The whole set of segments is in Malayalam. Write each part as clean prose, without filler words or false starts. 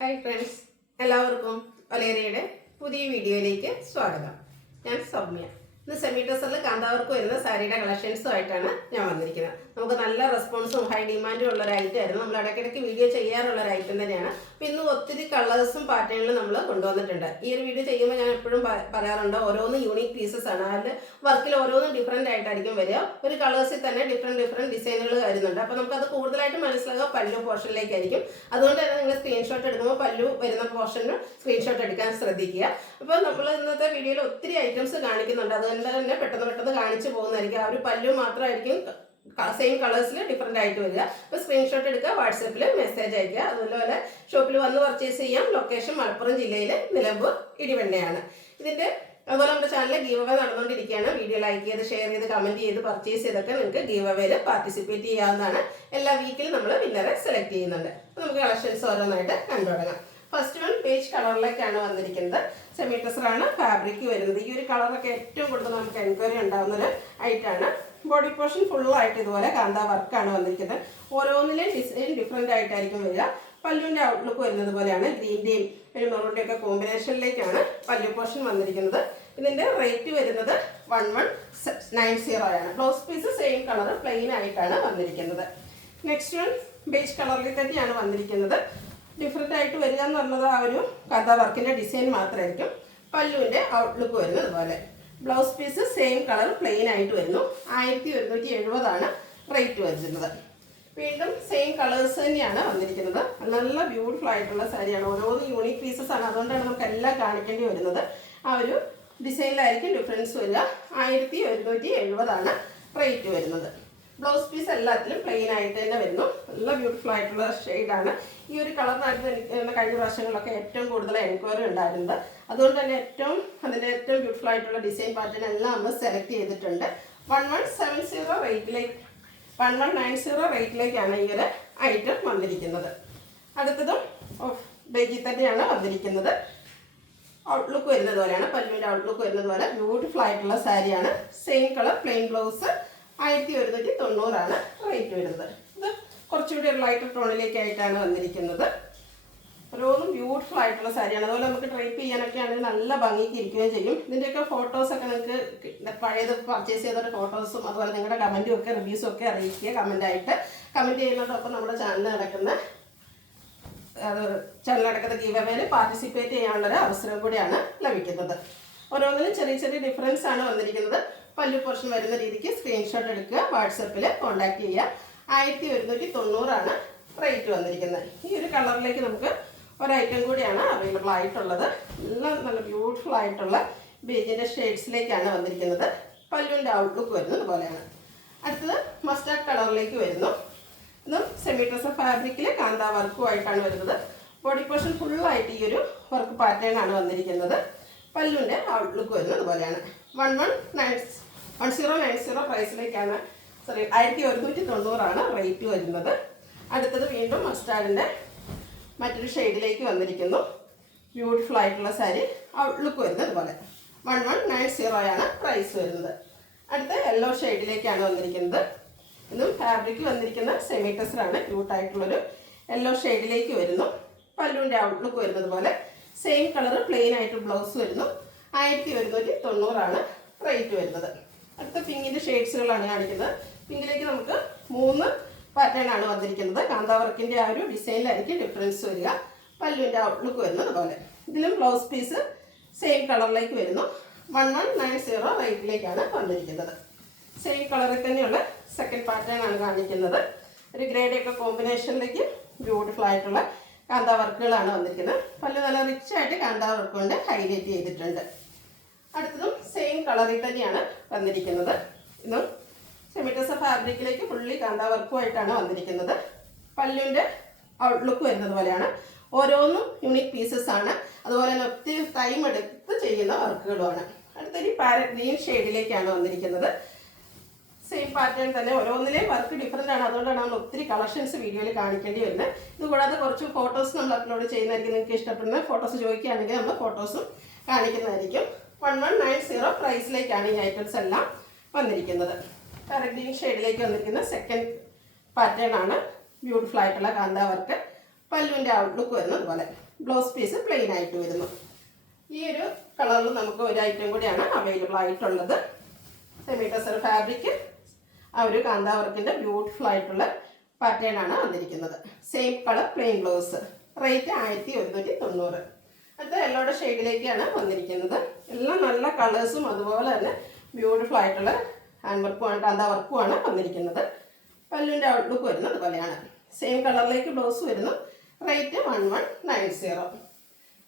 ഹായ് ഫ്രണ്ട്സ്, എല്ലാവർക്കും വലേറിയയുടെ പുതിയ വീഡിയോയിലേക്ക് സ്വാഗതം. ഞാൻ സൗമ്യ. ഇന്ന് സെമി ടെസറിൽ കാന്താവർക്ക് വരുന്ന സാരിയുടെ കളക്ഷൻസും ആയിട്ടാണ് ഞാൻ വന്നിരിക്കുന്നത്. നമുക്ക് നല്ല റെസ്പോൺസും ഹൈ ഡിമാൻഡും ഉള്ള ഒരു ഐറ്റം ആയിരുന്നു. നമ്മൾ ഇടയ്ക്കിടയ്ക്ക് വീഡിയോ ചെയ്യാറുള്ള ഒരു ഐറ്റം തന്നെയാണ്. അപ്പോൾ ഇന്ന് ഒത്തിരി കളേഴ്സും പാറ്റേണിലും നമ്മൾ കൊണ്ടുവന്നിട്ടുണ്ട്. ഈ ഒരു വീഡിയോ ചെയ്യുമ്പോൾ ഞാൻ എപ്പോഴും പറയാറുണ്ട്, ഓരോന്ന് യൂണീക് പീസസ് ആണ്. അതിൽ വർക്കിൽ ഓരോന്നും ഡിഫറെൻ്റ് ആയിട്ടായിരിക്കും വരിക. ഒരു കളേഴ്സിൽ തന്നെ ഡിഫറെൻറ്റ് ഡിസൈനുകൾ വരുന്നുണ്ട്. അപ്പോൾ നമുക്കത് കൂടുതലായിട്ട് മനസ്സിലാക്കുക പല്ലു പോർഷനിലേക്കായിരിക്കും. അതുകൊണ്ട് തന്നെ നിങ്ങൾ സ്ക്രീൻഷോട്ട് എടുക്കുമ്പോൾ പല്ലു വരുന്ന പോർഷന് സ്ക്രീൻഷോട്ട് എടുക്കാൻ ശ്രദ്ധിക്കുക. അപ്പോൾ നമ്മൾ ഇന്നത്തെ വീഡിയോയിൽ ഒത്തിരി ഐറ്റംസ് കാണിക്കുന്നുണ്ട്. അതുകൊണ്ട് തന്നെ പെട്ടെന്ന് കാണിച്ചു പോകുന്നതായിരിക്കും. ആ ഒരു പല്ലു മാത്രമായിരിക്കും സെയിം കളേഴ്സിൽ ഡിഫറെൻ്റ് ആയിട്ട് വരിക. അപ്പോൾ സ്ക്രീൻഷോട്ട് എടുക്കുക, വാട്സപ്പിൽ മെസ്സേജ് അയക്കുക. അതുപോലെ ഷോപ്പിൽ വന്ന് പർച്ചേസ് ചെയ്യാം. ലൊക്കേഷൻ മലപ്പുറം ജില്ലയിൽ നിലമ്പൂർ ഇടിവണ്ണയാണ്. അതുപോലെ നമ്മുടെ ചാനലിൽ ഗീവ് അവേ നടന്നുകൊണ്ടിരിക്കുകയാണ്. വീഡിയോ ലൈക്ക് ചെയ്ത് ഷെയർ ചെയ്ത് കമൻറ്റ് ചെയ്ത് പർച്ചേസ് ചെയ്തൊക്കെ നിങ്ങൾക്ക് ഗീവ് അവേയിൽ പാർട്ടിസിപ്പേറ്റ് ചെയ്യാവുന്നതാണ്. എല്ലാ വീക്കിലും നമ്മൾ വിന്നറെ സെലക്ട് ചെയ്യുന്നുണ്ട്. അപ്പോൾ നമുക്ക് കളക്ഷൻസ് ഓരോന്നായിട്ട് കണ്ടു തുടങ്ങാം. ഫസ്റ്റ് വൺ പേജ് കളറിലേക്കാണ് വന്നിരിക്കുന്നത്. സെമി ടെസറാണ് ഫാബ്രിക് വരുന്നത്. ഈ ഒരു കളറൊക്കെ ഏറ്റവും കൂടുതൽ നമുക്ക് എൻക്വയറി ഉണ്ടാകുന്നൊരു ഐറ്റാണ്. ബോഡി പോർഷൻ ഫുള്ളായിട്ട് ഇതുപോലെ കാന്താ വർക്കാണ് വന്നിരിക്കുന്നത്. ഓരോന്നിലെയും ഡിസൈൻ ഡിഫറെൻ്റ് ആയിട്ടായിരിക്കും വരിക. പല്ലുവിൻ്റെ ഔട്ട്ലുക്ക് വരുന്നത് പോലെയാണ്. ഗ്രീൻ്റെയും ഒരു മെറൂണിൻ്റെ ഒക്കെ കോമ്പിനേഷനിലേക്കാണ് പല്ലു പോർഷൻ വന്നിരിക്കുന്നത്. ഇതിൻ്റെ റേറ്റ് വരുന്നത് 1190 ആണ്. Blouse piece same colour plain ആയിട്ടാണ് വന്നിരിക്കുന്നത്. നെക്സ്റ്റ് വൺ ബേജ് കളറിൽ തന്നെയാണ് വന്നിരിക്കുന്നത്. ഡിഫറെൻ്റ് ആയിട്ട് വരിക എന്ന് പറഞ്ഞത് ആ ഒരു കാന്താ വർക്കിൻ്റെ ഡിസൈൻ മാത്രമായിരിക്കും. പല്ലുവിൻ്റെ ഔട്ട്ലുക്ക് വരുന്നത് അതുപോലെ. Blouse piece same colour plain ആയിട്ട് വരുന്നു. 1170 ആണ് റേറ്റ് വരുന്നത്. വീണ്ടും സെയിം കളേഴ്സ് തന്നെയാണ് വന്നിരിക്കുന്നത്. നല്ല ബ്യൂട്ടിഫുൾ ആയിട്ടുള്ള സാരിയാണ്. ഓരോന്ന് യൂണീക് പീസസ് ആണ്. അതുകൊണ്ടാണ് നമുക്ക് എല്ലാം കാണിക്കേണ്ടി വരുന്നത്. ആ ഒരു ഡിസൈനിലായിരിക്കും ഡിഫറൻസ് വരിക. 1170 ആണ് റേറ്റ് വരുന്നത്. ബ്ലൗസ് പീസ് എല്ലാത്തിലും പ്ലെയിൻ ആയിട്ട് തന്നെ വരുന്നു. നല്ല ബ്യൂട്ടിഫുൾ ആയിട്ടുള്ള ഷെയ്ഡാണ്. ഈ ഒരു കളറിനായിട്ട് എനിക്ക് കഴിഞ്ഞ പ്രാവശ്യങ്ങളിലൊക്കെ ഏറ്റവും കൂടുതൽ എൻക്വയറി ഉണ്ടായിരുന്നത്. അതുകൊണ്ട് തന്നെ അതിൻ്റെ ഏറ്റവും ബ്യൂട്ടിഫുൾ ആയിട്ടുള്ള ഡിസൈൻ പാറ്റേൺ എല്ലാം നമ്മൾ സെലക്ട് ചെയ്തിട്ടുണ്ട്. 1190 റേറ്റിലേക്കാണ് ഈ ഒരു ഐറ്റം വന്നിരിക്കുന്നത്. അടുത്തതും ബേജി തന്നെയാണ് വന്നിരിക്കുന്നത്. ഔട്ട്ലുക്ക് വരുന്നത് പോലെയാണ്. പല്ലുവിൻ്റെ ഔട്ട്ലുക്ക് വരുന്നത് പോലെ ബ്യൂട്ടിഫുൾ ആയിട്ടുള്ള സാരിയാണ്. Same colour plain blouse. 1190 ആണ് റേറ്റ് വരുന്നത്. ഇത് കുറച്ചുകൂടി ഒരു ലൈറ്റർ ടോണിലേക്കായിട്ടാണ് വന്നിരിക്കുന്നത്. ഓരോന്നും ബ്യൂട്ടിഫുൾ ആയിട്ടുള്ള സാരിയാണ്. അതുപോലെ നമുക്ക് ഡ്രൈപ്പ് ചെയ്യാനൊക്കെ ആണെങ്കിൽ നല്ല ഭംഗിക്ക് ഇരിക്കുകയും ചെയ്യും. ഇതിൻ്റെയൊക്കെ ഫോട്ടോസൊക്കെ നിങ്ങൾക്ക് പഴയത് പർച്ചേസ് ചെയ്തവരുടെ ഫോട്ടോസും അതുപോലെ നിങ്ങളുടെ കമൻറ്റും ഒക്കെ റിവ്യൂസും ഒക്കെ അറിയിക്കുക. കമൻറ്റ് ചെയ്യുന്നതോടൊപ്പം നമ്മുടെ ചാനലിൽ നടക്കുന്ന ഗീവ് അവേയിൽ പാർട്ടിസിപ്പേറ്റ് ചെയ്യാനുള്ളൊരു അവസരം കൂടിയാണ് ലഭിക്കുന്നത്. ഓരോന്നിനും ചെറിയ ഡിഫറൻസ് ആണ് വന്നിരിക്കുന്നത്. പല്ലു പോർഷൻ വരുന്ന രീതിക്ക് സ്ക്രീൻഷോട്ട് എടുക്കുക, വാട്സപ്പിൽ കോൺടാക്ട് ചെയ്യുക. 1190 ആണ് റേറ്റ് വന്നിരിക്കുന്നത്. ഈ ഒരു കളറിലേക്ക് നമുക്ക് ഒരൈറ്റം കൂടിയാണ് അവൈലബിൾ ആയിട്ടുള്ളത്. എല്ലാം നല്ല ബ്യൂട്ടിഫുൾ ആയിട്ടുള്ള ബേജിൻ്റെ ഷെയ്ഡ്സിലേക്കാണ് വന്നിരിക്കുന്നത്. പല്ലുവിൻ്റെ ഔട്ട്ലുക്ക് വരുന്നത് പോലെയാണ്. അടുത്തത് മസ്റ്റാർഡ് കളറിലേക്ക് വരുന്നു. ഇതും സെമി ടെസർ ഫാബ്രിക്കിൽ കാന്താ വർക്കുമായിട്ടാണ് വരുന്നത്. ബോഡി പോർഷൻ ഫുള്ളായിട്ട് ഈ ഒരു വർക്ക് പാറ്റേൺ ആണ് വന്നിരിക്കുന്നത്. പല്ലുവിൻ്റെ ഔട്ട്ലുക്ക് വരുന്നത് പോലെയാണ്. 1090 പ്രൈസിലേക്കാണ് 1190 ആണ് റേറ്റ് വരുന്നത്. അടുത്തത് വീണ്ടും മസ്റ്റാർഡിൻ്റെ മറ്റൊരു ഷെയ്ഡിലേക്ക് വന്നിരിക്കുന്നു. ബ്യൂട്ടിഫുൾ ആയിട്ടുള്ള സാരി. ഔട്ട്ലുക്ക് വരുന്നത് പോലെ 1190 ആണ് പ്രൈസ് വരുന്നത്. അടുത്ത യെല്ലോ ഷെയ്ഡിലേക്കാണ് വന്നിരിക്കുന്നത്. ഇതും ഫാബ്രിക് വന്നിരിക്കുന്ന സെമി ടെസറാണ്. ക്യൂട്ടായിട്ടുള്ളൊരു യെല്ലോ ഷെയ്ഡിലേക്ക് വരുന്നു. പല്ലുവിൻ്റെ ഔട്ട്ലുക്ക് വരുന്നത് പോലെ സെയിം കളർ പ്ലെയിൻ ആയിട്ട് ബ്ലൗസ് വരുന്നു. 1190 ആണ് റേറ്റ് വരുന്നത്. അടുത്ത പിങ്കിൻ്റെ ഷെയ്ഡ്സുകളാണ് കാണിക്കുന്നത്. പിങ്കിലേക്ക് നമുക്ക് 3 പാറ്റേൺ ആണ് വന്നിരിക്കുന്നത്. കാന്താ വർക്കിൻ്റെ ആ ഒരു ഡിസൈനിലായിരിക്കും ഡിഫറൻസ് വരിക. പല്ലുവിൻ്റെ ഔട്ട്ലുക്ക് വരുന്നത് പോലെ. ഇതിലും ബ്ലൗസ് പീസ് സെയിം കളറിലേക്ക് വരുന്നു. 1190 റേറ്റിലേക്കാണ് വന്നിരിക്കുന്നത്. സെയിം കളറിൽ തന്നെയുള്ള സെക്കൻഡ് പാറ്റേൺ ആണ് കാണിക്കുന്നത്. ഒരു ഗ്രേഡൊക്കെ കോമ്പിനേഷനിലേക്ക് ബ്യൂട്ടിഫുൾ ആയിട്ടുള്ള കാന്താ വർക്കുകളാണ് വന്നിരിക്കുന്നത്. പല്ല് നല്ല റിച്ച് ആയിട്ട് കാന്താ വർക്ക് കൊണ്ട് ഹൈലൈറ്റ് ചെയ്തിട്ടുണ്ട്. അടുത്തതും സെയിം കളറിൽ തന്നെയാണ് വന്നിരിക്കുന്നത്. ഇതും സെമി ടെസർ ഫാബ്രിക്കിലേക്ക് ഫുള്ളി കാന്താ വർക്കുമായിട്ടാണ് വന്നിരിക്കുന്നത്. പല്ലുവിൻ്റെ ഔട്ട്ലുക്ക് വരുന്നത് പോലെയാണ്. ഓരോന്നും യൂണിക് പീസസ് ആണ്. അതുപോലെ തന്നെ ഒത്തിരി ടൈം എടുത്ത് ചെയ്യുന്ന വർക്കുകളുമാണ്. അടുത്തൊരു പാരറ്റ് ഗ്രീൻ ഷെയ്ഡിലേക്കാണ് വന്നിരിക്കുന്നത്. സെയിം പാറ്റേൺ തന്നെ. ഓരോന്നിലെയും വർക്ക് ഡിഫറെൻ്റ് ആണ്. അതുകൊണ്ടാണ് നമ്മൾ ഒത്തിരി കളക്ഷൻസ് വീഡിയോയിൽ കാണിക്കേണ്ടി വരുന്നത്. ഇതുകൂടാതെ കുറച്ച് ഫോട്ടോസ് നമ്മൾ അപ്ലോഡ് ചെയ്യുന്നതായിരിക്കും. നിങ്ങൾക്ക് ഇഷ്ടപ്പെടുന്ന ഫോട്ടോസ് ചോദിക്കുകയാണെങ്കിൽ നമ്മൾ ഫോട്ടോസും കാണിക്കുന്നതായിരിക്കും. 1190 പ്രൈസിലേക്കാണ് ഈ ഐറ്റംസ് എല്ലാം വന്നിരിക്കുന്നത്. പാരറ്റ് ഗ്രീൻ ഷെയ്ഡിലേക്ക് വന്നിരിക്കുന്ന സെക്കൻഡ് പാറ്റേൺ ആണ്. ബ്യൂട്ടിഫുൾ ആയിട്ടുള്ള കാന്താ വർക്ക്. പല്ലുവിൻ്റെ ഔട്ട്ലുക്ക് വരുന്നത് പോലെ ബ്ലൗസ് പീസ് പ്ലെയിൻ ആയിട്ട് വരുന്നു. ഈ ഒരു കളറിൽ നമുക്ക് ഒരു ഐറ്റം കൂടിയാണ് അവൈലബിൾ ആയിട്ടുള്ളത്. സെമി ടെസർ ഫാബ്രിക്, ആ ഒരു കാന്താ വർക്കിൻ്റെ ബ്യൂട്ടിഫുൾ ആയിട്ടുള്ള പാറ്റേൺ ആണ് വന്നിരിക്കുന്നത്. Same colour plain blouse. Rate 1190. അടുത്ത യെല്ലോയുടെ ഷെയ്ഡിലേക്കാണ് വന്നിരിക്കുന്നത്. എല്ലാം നല്ല കളേഴ്സും അതുപോലെ തന്നെ ബ്യൂട്ടിഫുൾ ആയിട്ടുള്ള ഹാൻഡ് വർക്കുമാണ്, കാന്താ വർക്കുമാണ് വന്നിരിക്കുന്നത്. പല്ലുവിൻ്റെ ഔട്ട്ലുക്ക് വരുന്നത് അതുപോലെയാണ്. സെയിം കളറിലേക്ക് ബ്ലൗസ് വരുന്നു. റേറ്റ് 1190.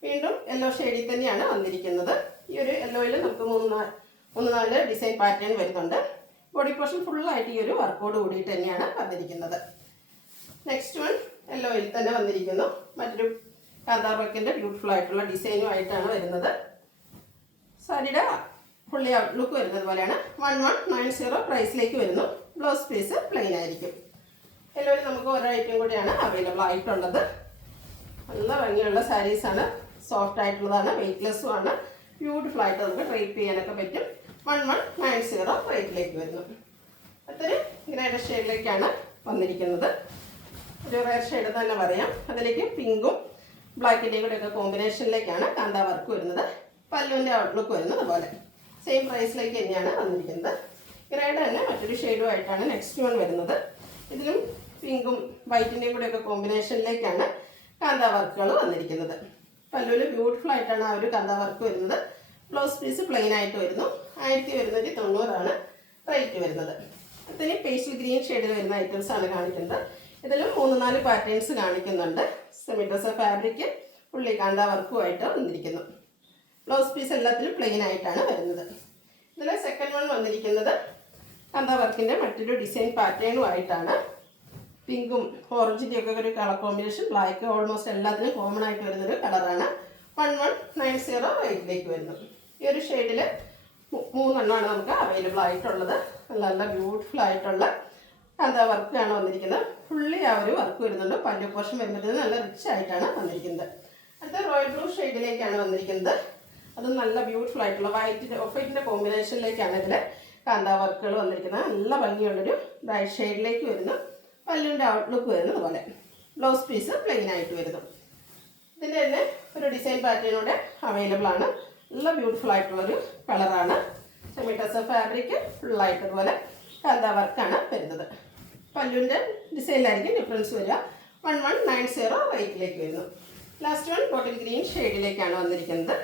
വീണ്ടും യെല്ലോ ഷെയ്ഡിൽ തന്നെയാണ് വന്നിരിക്കുന്നത്. ഈ ഒരു യെല്ലോയിൽ നമുക്ക് മൂന്ന് നാല് ഡിസൈൻ പാറ്റേൺ വരുന്നുണ്ട്. ബോഡി പോർഷൻ ഫുള്ളായിട്ട് ഈ ഒരു വർക്കോട് കൂടിയിട്ട് തന്നെയാണ് വന്നിരിക്കുന്നത്. നെക്സ്റ്റ് വൺ യെല്ലോയിൽ തന്നെ വന്നിരിക്കുന്നു. മറ്റൊരു കാന്താ വർക്കിൻ്റെ ബ്യൂട്ടിഫുൾ ആയിട്ടുള്ള ഡിസൈനുമായിട്ടാണ് വരുന്നത്. സാരിയുടെ ഫുള്ളി ഔട്ട്ലുക്ക് വരുന്നത് പോലെയാണ്. 1190 പ്രൈസിലേക്ക് വരുന്നു. ബ്ലൗസ് പീസ് പ്ലെയിൻ ആയിരിക്കും. യെല്ലോയിൽ നമുക്ക് ഓരോ ഐറ്റം കൂടിയാണ് അവൈലബിൾ ആയിട്ടുള്ളത്. നല്ല ഭംഗിയുള്ള സാരീസാണ്. സോഫ്റ്റ് ആയിട്ടുള്ളതാണ്, വെയ്റ്റ്ലെസ്സും ആണ്. ബ്യൂട്ടിഫുൾ ആയിട്ട് നമുക്ക് ഡ്രൈപ്പ് ചെയ്യാനൊക്കെ പറ്റും. 1190 റേറ്റിലേക്ക് വരുന്നു. അടുത്തൊരു ഗ്രേഡ് ഷെയ്ഡിലേക്കാണ് വന്നിരിക്കുന്നത്. ഒരു റെയർ ഷെയ്ഡ് തന്നെ പറയാം. അതിലേക്ക് പിങ്കും ബ്ലാക്കിൻ്റെയും കൂടെയൊക്കെ കോമ്പിനേഷനിലേക്കാണ് കാന്താ വർക്ക് വരുന്നത്. പല്ലുവിൻ്റെ ഔട്ട്ലുക്ക് വരുന്നത് പോലെ സെയിം പ്രൈസിലേക്ക് തന്നെയാണ് വന്നിരിക്കുന്നത്. ഗ്രേഡ് തന്നെ മറ്റൊരു ഷെയ്ഡുമായിട്ടാണ് നെക്സ്റ്റ് വൺ വരുന്നത്. ഇതിലും പിങ്കും വൈറ്റിൻ്റെയും കൂടെയൊക്കെ കോമ്പിനേഷനിലേക്കാണ് കാന്താ വർക്കുകൾ വന്നിരിക്കുന്നത്. പല്ലുവിൽ ബ്യൂട്ടിഫുൾ ആയിട്ടാണ് ആ ഒരു കാന്താ വർക്ക് വരുന്നത്. ബ്ലൗസ് പീസ് പ്ലെയിൻ ആയിട്ട് വരുന്നു. 1190 റേറ്റ് വരുന്നത്. അതിന് പേസ്റ്റൽ ഗ്രീൻ ഷെയ്ഡിൽ വരുന്ന ഐറ്റംസ് ആണ് കാണിക്കുന്നത്. ഇതിലും 3-4 പാറ്റേൺസ് കാണിക്കുന്നുണ്ട്. Semi tussar fabric, fully kantha വർക്കുമായിട്ട് വന്നിരിക്കുന്നു. ബ്ലൗസ് പീസ് എല്ലാത്തിലും പ്ലെയിൻ ആയിട്ടാണ് വരുന്നത്. ഇതിൽ സെക്കൻഡ് വൺ വന്നിരിക്കുന്നത് കാന്താ വർക്കിൻ്റെ മറ്റൊരു ഡിസൈൻ പാറ്റേണുമായിട്ടാണ്. പിങ്കും ഓറഞ്ചിൻ്റെയും ഒക്കെ ഒരു കളർ കോമ്പിനേഷൻ, ബ്ലാക്ക് ഓൾമോസ്റ്റ് എല്ലാത്തിനും കോമൺ ആയിട്ട് വരുന്നൊരു കളറാണ്. 1190 റേറ്റിലേക്ക് വരുന്നു. ഈ ഒരു ഷെയ്ഡിൽ 3 എണ്ണമാണ് നമുക്ക് അവൈലബിൾ ആയിട്ടുള്ളത്. നല്ല ബ്യൂട്ടിഫുൾ ആയിട്ടുള്ള കാന്താ വർക്കാണ് വന്നിരിക്കുന്നത്. ഫുള്ളി ആ ഒരു വർക്ക് വരുന്നുണ്ട്. പല്ലു പോർഷൻ വരുന്നത് നല്ല റിച്ച് ആയിട്ടാണ് വന്നിരിക്കുന്നത്. അടുത്ത റോയൽ ബ്ലൂ ഷെയ്ഡിലേക്കാണ് വന്നിരിക്കുന്നത്. അത് നല്ല ബ്യൂട്ടിഫുൾ ആയിട്ടുള്ള ഓഫ് വൈറ്റിൻ്റെ കോമ്പിനേഷനിലേക്കാണ് ഇതിൽ കാന്താ വർക്കുകൾ വന്നിരിക്കുന്നത്. നല്ല ഭംഗിയുള്ളൊരു ബ്രൈറ്റ് ഷെയ്ഡിലേക്ക് വരുന്നു. പല്ലുവിൻ്റെ ഔട്ട്ലുക്ക് വരുന്നത് പോലെ ബ്ലൗസ് പീസ് പ്ലെയിൻ ആയിട്ട് വരുന്നു. ഇതിൻ്റെ തന്നെ ഒരു ഡിസൈൻ പാറ്റേണൂടെ അവൈലബിൾ ആണ്. നല്ല ബ്യൂട്ടിഫുൾ ആയിട്ടുള്ളൊരു കളറാണ്. സെമി ടെസർ ഫാബ്രിക്, ഫുള്ളായിട്ട് അതുപോലെ കാന്താ വർക്കാണ് വരുന്നത്. പല്ലുവിൻ്റെ ഡിസൈനിലായിരിക്കും ഡിഫറൻസ് വരിക. 1190 റേറ്റിലേക്ക് വരുന്നു. ലാസ്റ്റ് വൺ ബോട്ടിൽ ഗ്രീൻ ഷെയ്ഡിലേക്കാണ് വന്നിരിക്കുന്നത്.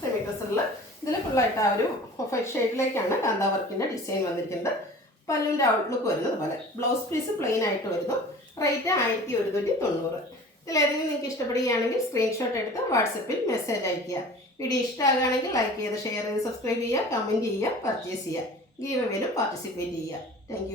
സെമി ടെസറിൽ ഇതിൽ ഫുള്ളായിട്ട് ആ ഒരു ഓഫ് വൈറ്റ് ഷെയ്ഡിലേക്കാണ് കാന്താ വർക്കിൻ്റെ ഡിസൈൻ വന്നിരിക്കുന്നത്. പല്ലുവിൻ്റെ ഔട്ട്ലുക്ക് വരുന്നത് പോലെ ബ്ലൗസ് പീസ് പ്ലെയിൻ ആയിട്ട് വരുന്നു. റേറ്റ് 1190. ഇതിലേതെങ്കിലും നിങ്ങൾക്ക് ഇഷ്ടപ്പെടുകയാണെങ്കിൽ സ്ക്രീൻഷോട്ട് എടുത്ത് വാട്സപ്പിൽ മെസ്സേജ് അയയ്ക്കുക. വീഡിയോ ഇഷ്ടമാകുകയാണെങ്കിൽ ലൈക്ക് ചെയ്ത് ഷെയർ ചെയ്ത് സബ്സ്ക്രൈബ് ചെയ്യുക, കമൻറ്റ് ചെയ്യുക, പർച്ചേസ് ചെയ്യുക. ഗീവ് അവേയിലും പാർട്ടിസിപ്പേറ്റ് ചെയ്യുക. താങ്ക്